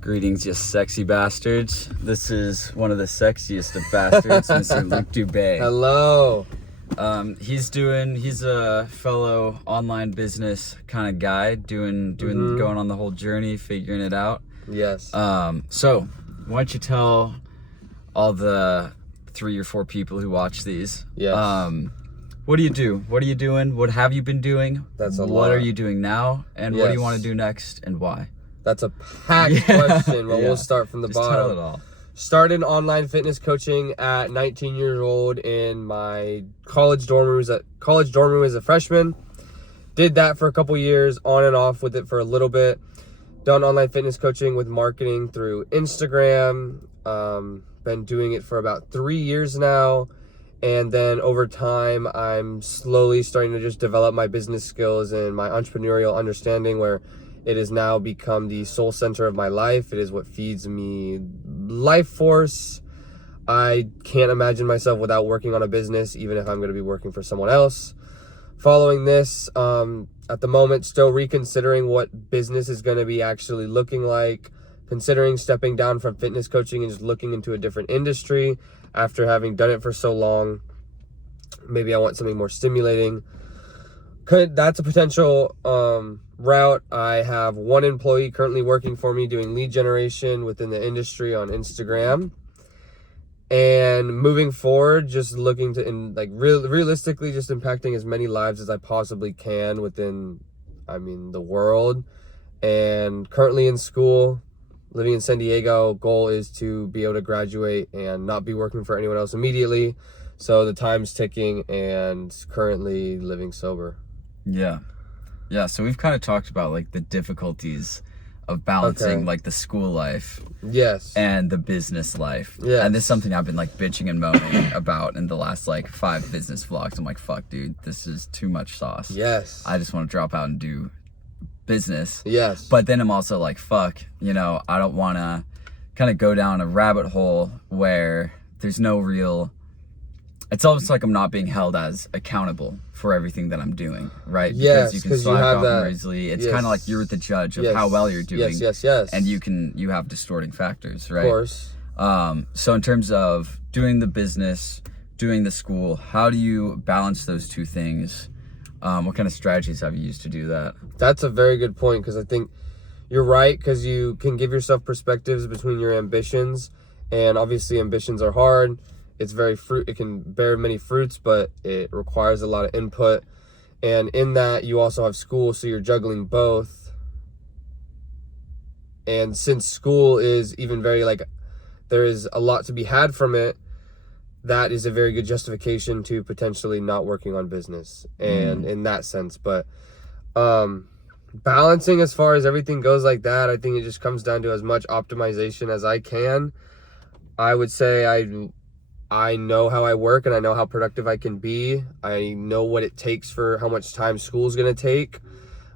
Greetings, you sexy bastards. This is one of the sexiest of bastards, Mr. Luke Dubé. Hello. He's a fellow online business kind of guy, going on the whole journey, figuring it out. Yes. So why don't you tell all the 3 or 4 people who watch these? Yes. What do you do? What are you doing? What have you been doing? That's a lot. What are you doing now? And what do you want to do next and why? That's a packed question, but we'll start from the bottom. Tell it all. Started online fitness coaching at 19 years old in my college dorm room as a freshman. Did that for a couple years, on and off with it for a little bit. Done online fitness coaching with marketing through Instagram. Been doing it for about 3 years now. And then over time, I'm slowly starting to just develop my business skills and my entrepreneurial understanding, where it has now become the sole center of my life. It is what feeds me life force. I can't imagine myself without working on a business, even if I'm going to be working for someone else. Following this, at the moment, still reconsidering what business is going to be actually looking like, considering stepping down from fitness coaching and just looking into a different industry after having done it for so long. Maybe I want something more stimulating. That's a potential route. I have 1 employee currently working for me doing lead generation within the industry on Instagram. And moving forward, just looking to, realistically, just impacting as many lives as I possibly can within, the world. And currently in school, living in San Diego. Goal is to be able to graduate and not be working for anyone else immediately. So the time's ticking, and currently living sober. Yeah, so we've kind of talked about the difficulties of balancing the school life and the business life. And this is something I've been bitching and moaning about in the last 5 business vlogs. I'm like, fuck dude, this is too much sauce. I just want to drop out and do business. But then I'm also like, fuck, I don't want to kind of go down a rabbit hole where there's no real, it's almost like I'm not being held as accountable for everything that I'm doing, right? Because you can slack off more easily. It's kind of like you're the judge of how well you're doing. And you have distorting factors, right? Of course. So in terms of doing the business, doing the school, how do you balance those two things? What kind of strategies have you used to do that? That's a very good point, because I think you're right, because you can give yourself perspectives between your ambitions, and obviously ambitions are hard. It's it can bear many fruits, but it requires a lot of input. And in that, you also have school, so you're juggling both. And since school is even very, there is a lot to be had from it, that is a very good justification to potentially not working on business, and in that sense. But balancing as far as everything goes like that, I think it just comes down to as much optimization as I can. I would say I know how I work, and I know how productive I can be. I know what it takes for how much time school's going to take.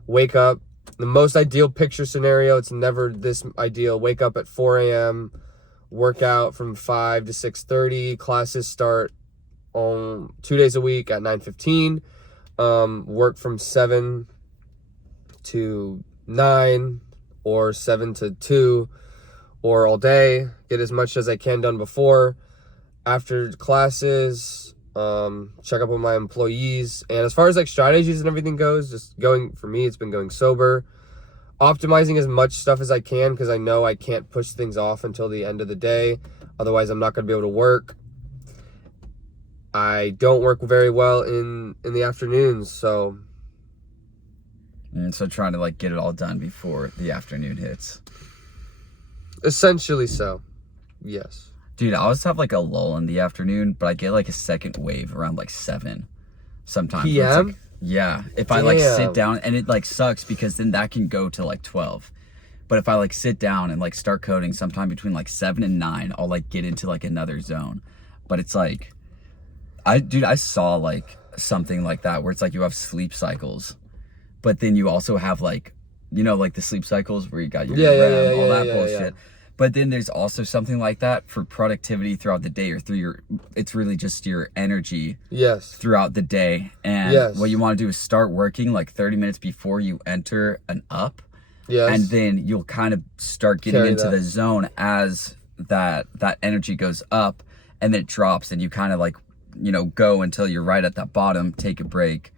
Wake up, the most ideal picture scenario, it's never this ideal. Wake up at 4 a.m., work out from 5 to 6:30. Classes start on 2 days a week at 9:15. Work from 7 to 9 or 7 to 2 or all day. Get as much as I can done before. After classes, check up on my employees. And as far as strategies and everything goes, for me, it's been going sober. Optimizing as much stuff as I can, because I know I can't push things off until the end of the day. Otherwise, I'm not going to be able to work. I don't work very well in the afternoons, so. And so trying to get it all done before the afternoon hits. Essentially so, yes. Dude, I always have a lull in the afternoon, but I get a second wave around 7 sometimes. PM? Yeah, if I sit down, and it sucks because then that can go to 12. But if I sit down and start coding sometime between 7 and 9, I'll get into another zone. But it's I saw something like that where it's you have sleep cycles, but then you also have the sleep cycles where you got your REM, all that bullshit. But then there's also something like that for productivity throughout the day, or it's really just your energy throughout the day. And what you want to do is start working 30 minutes before you enter an up. Yes. And then you'll kind of start getting into the zone as that energy goes up, and then it drops, and you kind of like, you know, go until you're right at that bottom, take a break.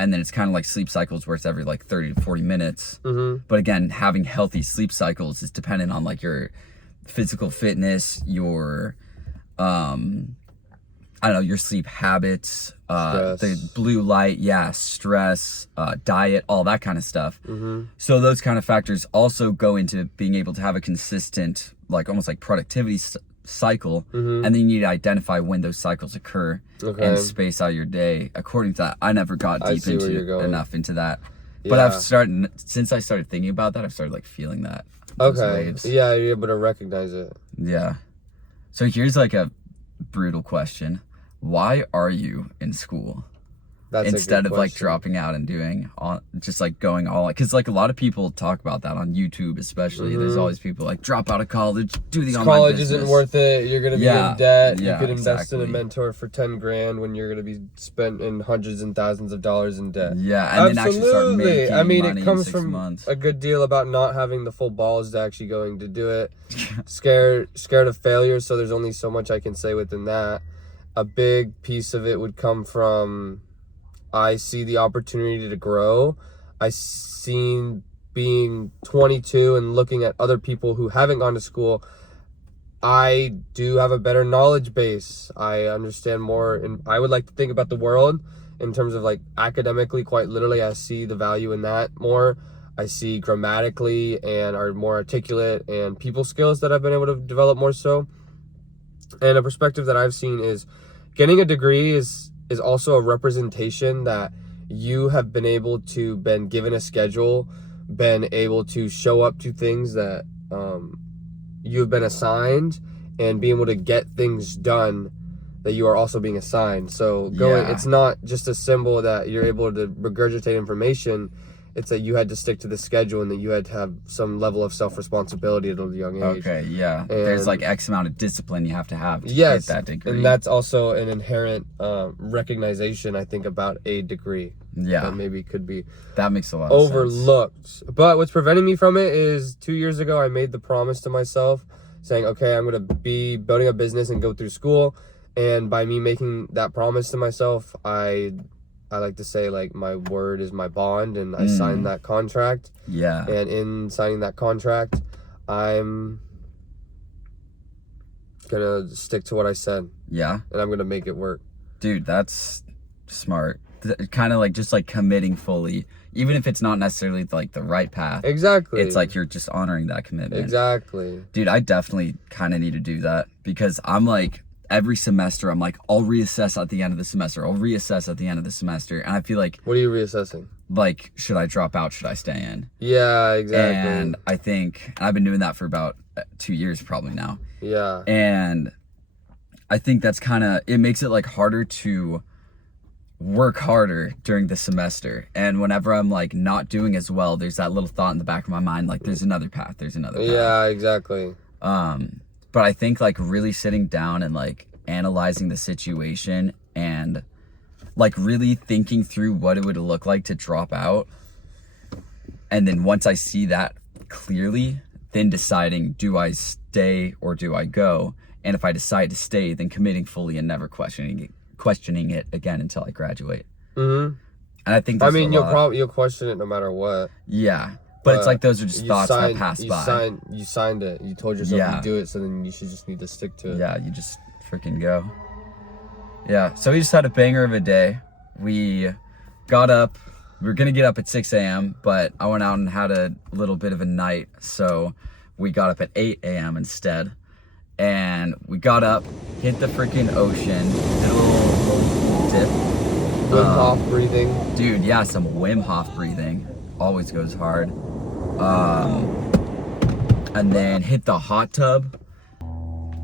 And then it's kind of like sleep cycles where it's every like 30 to 40 minutes. But again, having healthy sleep cycles is dependent on like your physical fitness, your, I don't know, your sleep habits, the blue light, stress, diet, all that kind of stuff. So those kind of factors also go into being able to have a consistent, like almost like productivity cycle. And then you need to identify when those cycles occur and space out your day according to that. I never got deep into enough into that. But since I started thinking about that, I've started like feeling that. Waves. Yeah, you're able to recognize it. Yeah. So here's like a brutal question. Why are you in school? That's instead of like dropping out and doing just like going all, because like a lot of people talk about that on YouTube, especially. There's always people like drop out of college, do the online college business. Isn't worth it. You're gonna be in debt. Yeah, you could invest in a mentor for $10,000 when you're gonna be spent in hundreds and thousands of dollars in debt. Yeah, and then actually start making I mean, money it comes in 6 from months. a good deal about not having the full balls to actually going to do it. Scared of failure. So there's only so much I can say within that. A big piece of it would come from, I see the opportunity to grow. I seen being 22 and looking at other people who haven't gone to school. I do have a better knowledge base. I understand more, and I would like to think about the world in terms of like academically, quite literally. I see the value in that more. I see grammatically and are more articulate, and people skills that I've been able to develop more so. And a perspective that I've seen is getting a degree is also a representation that you have been able to been given a schedule, been able to show up to things that you've been assigned, and being able to get things done that you are also being assigned. So it's not just a symbol that you're able to regurgitate information. It's that you had to stick to the schedule and that you had to have some level of self-responsibility at a young age. Okay, yeah. And there's like X amount of discipline you have to get that degree. And that's also an inherent recognition, I think, about a degree. Yeah. That maybe could be that makes a lot of overlooked. But what's preventing me from it is 2 years ago, I made the promise to myself saying, okay, I'm going to be building a business and go through school. And by me making that promise to myself, I like to say, like, my word is my bond, and I signed that contract. Yeah. And in signing that contract, I'm gonna stick to what I said. Yeah. And I'm gonna make it work. Dude, that's smart. Kind of like just like committing fully, even if it's not necessarily like the right path. Exactly. It's like you're just honoring that commitment. Exactly. Dude, I definitely kind of need to do that, because I'm like, every semester, I'm like, I'll reassess at the end of the semester. And I feel like... What are you reassessing? Like, should I drop out? Should I stay in? Yeah, exactly. And I think... I've been doing that for about 2 years probably now. Yeah. And I think that's kind of... It makes it, like, harder to work harder during the semester. And whenever I'm, like, not doing as well, there's that little thought in the back of my mind, like, there's another path. Yeah, exactly. But I think like really sitting down and like analyzing the situation and like really thinking through what it would look like to drop out. And then once I see that clearly, then deciding, do I stay or do I go? And if I decide to stay, then committing fully and never questioning it again until I graduate. And I think you'll question it no matter what. Yeah. But it's like those are just thoughts that pass by. You signed it. You told yourself you'd do it, so then you should just need to stick to it. Yeah, you just freaking go. Yeah, so we just had a banger of a day. We got up. We were going to get up at 6 a.m., but I went out and had a little bit of a night, so we got up at 8 a.m. instead. And we got up, hit the freaking ocean, did a little dip. Wim Hof breathing. Dude, yeah, some Wim Hof breathing. Always goes hard. And then hit the hot tub,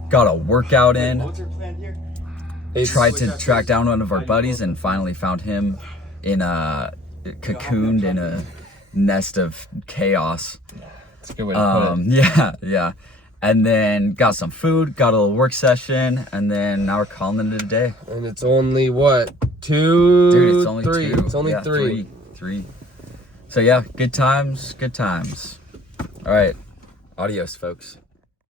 got a workout in, tried to track down one of our buddies and finally found him cocooned in a nest of chaos. That's a good way to put it. Yeah. And then got some food, got a little work session, and then now we're calling it a day. And it's only what? 2? Dude, it's only 3. 2. It's only 3. 3. So yeah, good times. All right. Adios, folks.